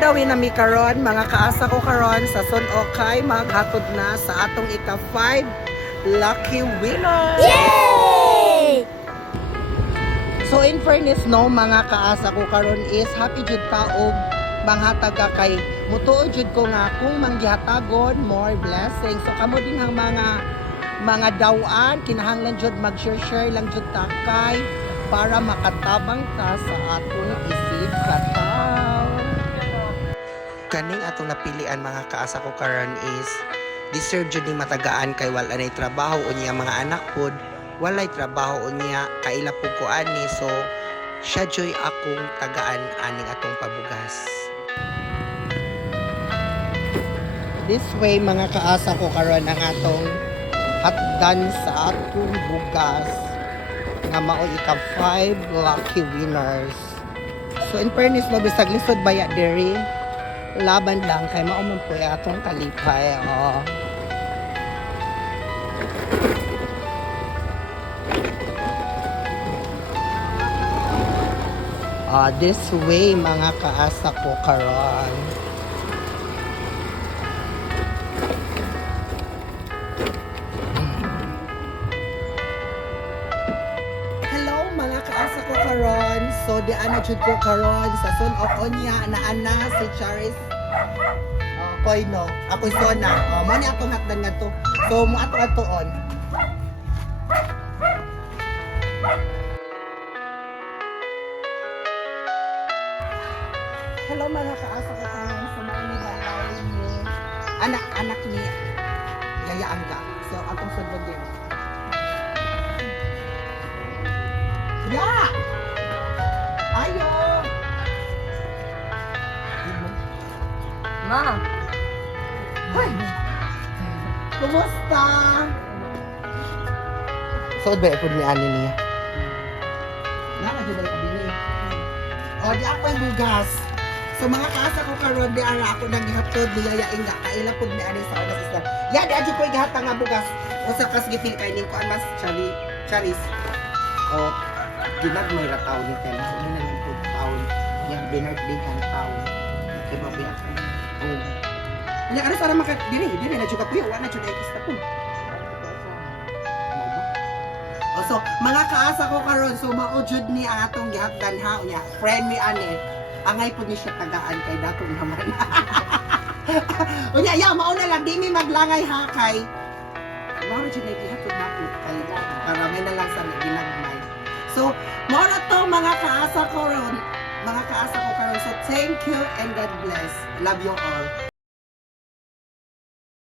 dawi na mi karon mga kaasa ko karon sa Son Okay maghatod na sa atong ika-5 lucky winner. Yay! So in fairness no mga kaasa ko karon is happy jud ka og manghatag ka kay mutuo jud ko nga kung manggihatagon more blessings. So kamo din ang mga dawan kinahanglan jud mag-share lang jud ta kay para makatabang ka sa atong isig kataw. Kaning atong napilian mga kaasa ko karon is deserve jud ni matagaan kay wala nay trabaho unya mga anak pod walay trabaho unya kaila pud ko ani, so siya joy akong tagaan aning atong pabugas. This way mga kaasa ko karon ang atong hatdan sa atong bugas nga mao ika-5 lucky winners. So in fairness no bisag lisod baya diri laban lang kay mao man po atong kalipay. This way mga kaasa ko karon. Mga kaasa ko karon, so di ana jud ko karon sa Son of Onya na ana si Charis Koino. Ako Sona. Mo ni atong hatdan ngadto. So mo ato-atoon. Hello mga kaasa ko karon, so mo ni balay ni anak ni Yaya Angga. So atong sudlog din. Ya! Ayo! Ma! Hoy! Kumusta? So, ba po ni ani niya? Nakadulay ka bini. O, di ako yung bugas. So, mga kaasa ko karon di ara ako naghihatod ni Yaya Inga. Kaila po ni ani sa oras isla. Ya, di adyo ko ihatang nga bugas. O sa kasgipil kay ning kuan mas Charis. O, ginagmay ra taon ni Tel. Hindi na lang po taon. Yan, binirthday kang taon. Kaya ba biyak? Oo. Hindi, ano sana diri na juga puyo. Wala na juga ikista po. So, mga kaasa ko karon so maujud ni ang atong gihatdan ha. Unya, friend mi ani. Angay po ni siya tagaan kay dato naman. Unya, ya, mauna lang. Di mi maglangay ha kay. Mao jud na gihatod nato kay para may na lang sa ginagmay. So, mo na to mga kaasa ko ron. Mga kaasa ko karon. So, thank you and God bless. Love you all.